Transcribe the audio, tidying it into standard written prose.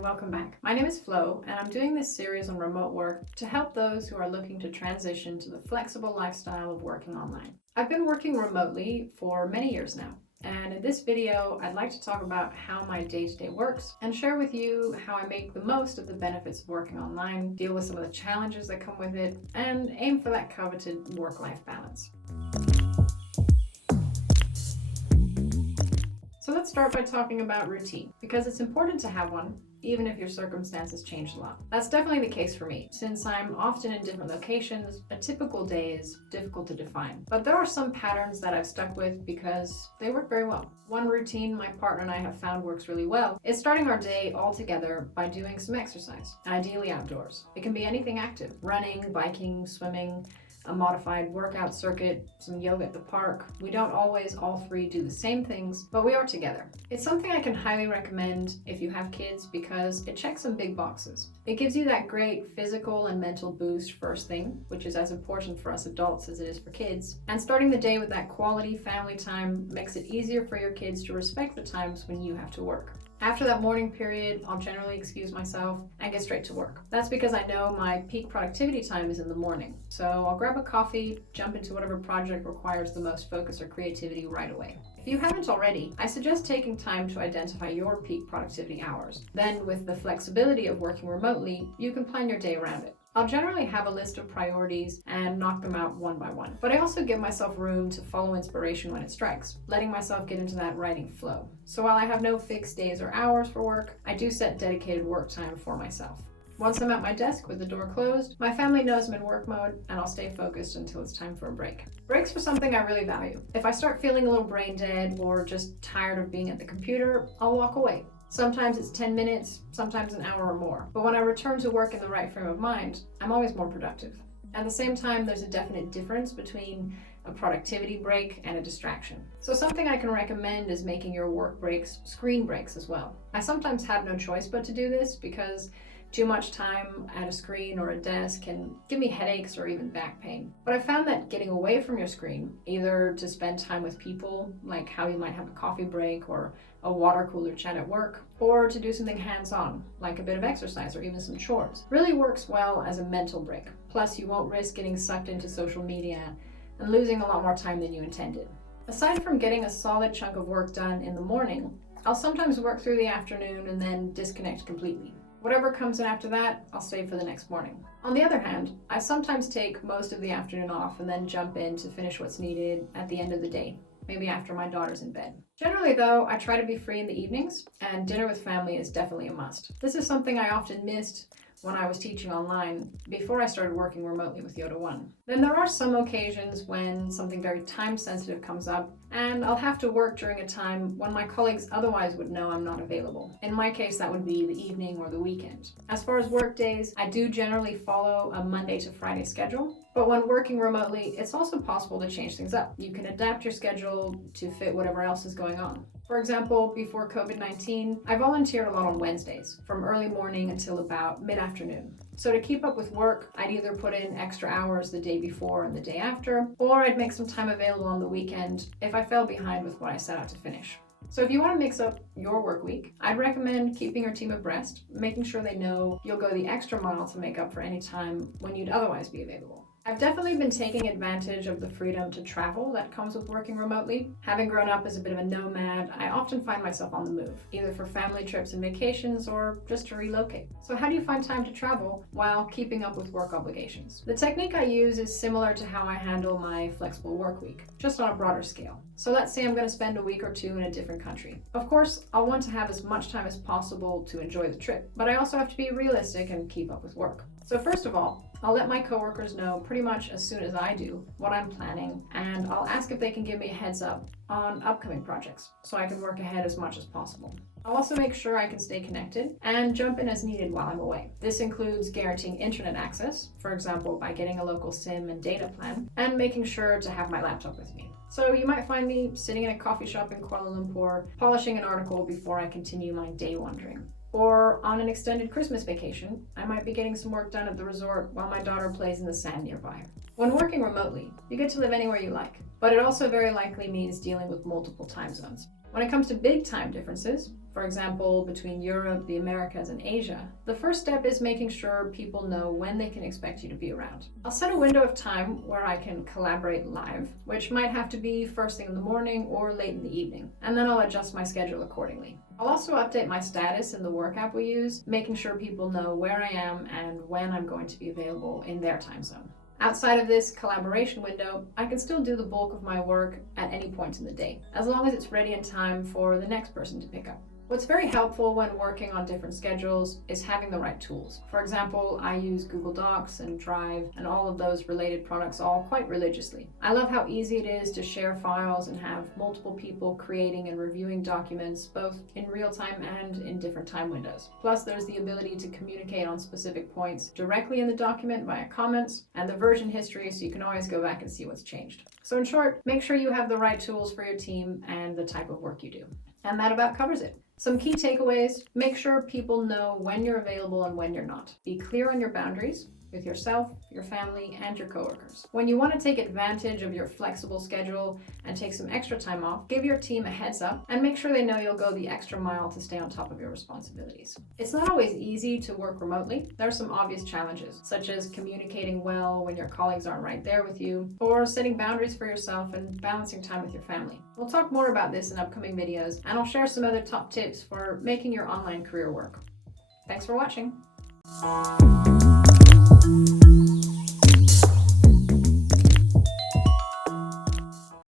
and welcome back. My name is Flo, and I'm doing this series on remote work to help those who are looking to transition to the flexible lifestyle of working online. I've been working remotely for many years now, and in this video, I'd like to talk about how my day-to-day works and share with you how I make the most of the benefits of working online, deal with some of the challenges that come with it, and aim for that coveted work-life balance. So let's start by talking about routine, because it's important to have one, even if your circumstances change a lot. That's definitely the case for me. Since I'm often in different locations, a typical day is difficult to define. But there are some patterns that I've stuck with because they work very well. One routine my partner and I have found works really well is starting our day all together by doing some exercise, ideally outdoors. It can be anything active: running, biking, swimming, a modified workout circuit, some yoga at the park. We don't always all three do the same things, but we are together. It's something I can highly recommend if you have kids because it checks some big boxes. It gives you that great physical and mental boost first thing, which is as important for us adults as it is for kids. And starting the day with that quality family time makes it easier for your kids to respect the times when you have to work. After that morning period, I'll generally excuse myself and get straight to work. That's because I know my peak productivity time is in the morning. So I'll grab a coffee, jump into whatever project requires the most focus or creativity right away. If you haven't already, I suggest taking time to identify your peak productivity hours. Then, with the flexibility of working remotely, you can plan your day around it. I'll generally have a list of priorities and knock them out one by one, but I also give myself room to follow inspiration when it strikes, letting myself get into that writing flow. So while I have no fixed days or hours for work, I do set dedicated work time for myself. Once I'm at my desk with the door closed, my family knows I'm in work mode, and I'll stay focused until it's time for a break. Breaks are something I really value. If I start feeling a little brain dead or just tired of being at the computer, I'll walk away. Sometimes it's 10 minutes, sometimes an hour or more. But when I return to work in the right frame of mind, I'm always more productive. At the same time, there's a definite difference between a productivity break and a distraction. So something I can recommend is making your work breaks screen breaks as well. I sometimes have no choice but to do this because too much time at a screen or a desk can give me headaches or even back pain. But I found that getting away from your screen, either to spend time with people, like how you might have a coffee break or a water cooler chat at work, or to do something hands-on, like a bit of exercise or even some chores, really works well as a mental break. Plus, you won't risk getting sucked into social media and losing a lot more time than you intended. Aside from getting a solid chunk of work done in the morning, I'll sometimes work through the afternoon and then disconnect completely. Whatever comes in after that, I'll save for the next morning. On the other hand, I sometimes take most of the afternoon off and then jump in to finish what's needed at the end of the day, maybe after my daughter's in bed. Generally though, I try to be free in the evenings, and dinner with family is definitely a must. This is something I often missed when I was teaching online before I started working remotely with Yodo1. Then there are some occasions when something very time sensitive comes up and I'll have to work during a time when my colleagues otherwise would know I'm not available. In my case, that would be the evening or the weekend. As far as work days, I do generally follow a Monday to Friday schedule, but when working remotely, it's also possible to change things up. You can adapt your schedule to fit whatever else is going on. For example, before COVID-19, I volunteered a lot on Wednesdays, from early morning until about mid-afternoon. So to keep up with work, I'd either put in extra hours the day before and the day after, or I'd make some time available on the weekend if I fell behind with what I set out to finish. So if you want to mix up your work week, I'd recommend keeping your team abreast, making sure they know you'll go the extra mile to make up for any time when you'd otherwise be available. I've definitely been taking advantage of the freedom to travel that comes with working remotely. Having grown up as a bit of a nomad, I often find myself on the move, either for family trips and vacations or just to relocate. So how do you find time to travel while keeping up with work obligations? The technique I use is similar to how I handle my flexible work week, just on a broader scale. So let's say I'm going to spend a week or two in a different country. Of course, I'll want to have as much time as possible to enjoy the trip, but I also have to be realistic and keep up with work. So first of all, I'll let my coworkers know pretty much as soon as I do what I'm planning, and I'll ask if they can give me a heads up on upcoming projects so I can work ahead as much as possible. I'll also make sure I can stay connected and jump in as needed while I'm away. This includes guaranteeing internet access, for example by getting a local SIM and data plan, and making sure to have my laptop with me. So you might find me sitting in a coffee shop in Kuala Lumpur, polishing an article before I continue my day wandering. Or on an extended Christmas vacation, I might be getting some work done at the resort while my daughter plays in the sand nearby. When working remotely, you get to live anywhere you like, but it also very likely means dealing with multiple time zones. When it comes to big time differences, for example, between Europe, the Americas, and Asia, the first step is making sure people know when they can expect you to be around. I'll set a window of time where I can collaborate live, which might have to be first thing in the morning or late in the evening, and then I'll adjust my schedule accordingly. I'll also update my status in the work app we use, making sure people know where I am and when I'm going to be available in their time zone. Outside of this collaboration window, I can still do the bulk of my work at any point in the day, as long as it's ready in time for the next person to pick up. What's very helpful when working on different schedules is having the right tools. For example, I use Google Docs and Drive and all of those related products all quite religiously. I love how easy it is to share files and have multiple people creating and reviewing documents both in real time and in different time windows. Plus, there's the ability to communicate on specific points directly in the document via comments and the version history, so you can always go back and see what's changed. So in short, make sure you have the right tools for your team and the type of work you do. And that about covers it. Some key takeaways: make sure people know when you're available and when you're not. Be clear on your boundaries with yourself, your family, and your coworkers. When you want to take advantage of your flexible schedule and take some extra time off, give your team a heads up and make sure they know you'll go the extra mile to stay on top of your responsibilities. It's not always easy to work remotely. There are some obvious challenges, such as communicating well when your colleagues aren't right there with you, or setting boundaries for yourself and balancing time with your family. We'll talk more about this in upcoming videos, and I'll share some other top tips for making your online career work. Thanks for watching.